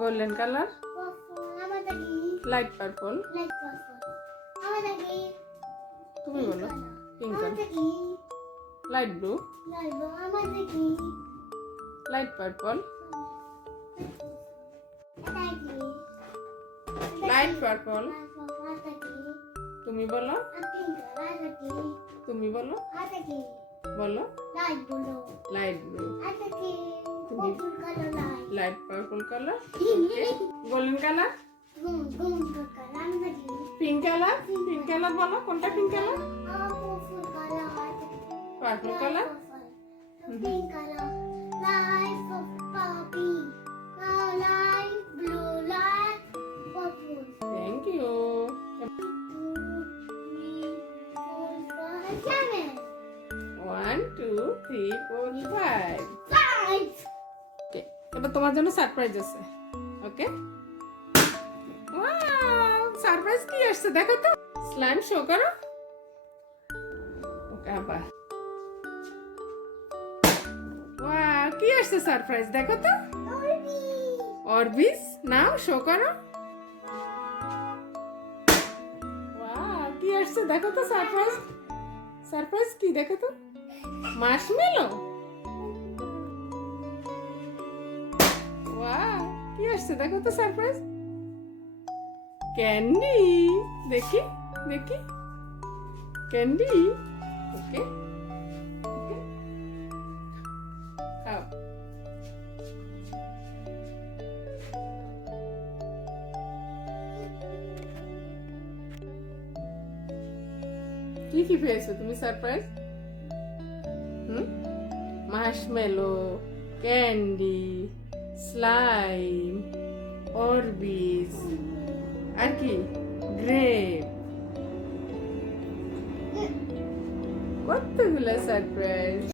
Golden colour, purple, light purple, light purple. তুমি বলো। Pink colour, Amadagi, light blue, light blue. Amadagi, light purple, Amadagi, light purple, Amadagi, তুমি বলো। pink, Amadagi, তুমি বলো, Amadagi, বলো। light blue, light blue, Amadagi, Tumi. purple color light. Light purple colour, Pink, golden colour, gold color. Amadagi, pink colour, pink colour বলো কোনটা pink colour? purple color. Purple colour, Pink color, light puppy, light blue, light purple. Thank you. 2, 3, 4, 5, 7. 1 2 3 4 5। 5. ওকে, এবার তোমার জন্য surprise আছে। ওকে, wow, surprise কি আসছে দেখো তো। স্লাইম শো করো। ওকে, আবার ওয়াও, কি আসছে সারপ্রাইজ দেখো তো। অরবিস, নাও শো করো। ওয়াও, কি আসছে দেখো তো সারপ্রাইজ। সারপ্রাইজ কি দেখো তো। মার্শমেলো। ওয়াও, কি আসছে দেখো তো সারপ্রাইজ। ক্যান্ডি, দেখি দেখি ক্যান্ডি। ওকে ওকে, খাও। কি কি পেয়েছো তুমি surprise? Marshmallow, candy, slime, Orbeez, আর কি গ্রেপ। কতগুলো সারপ্রাইজ।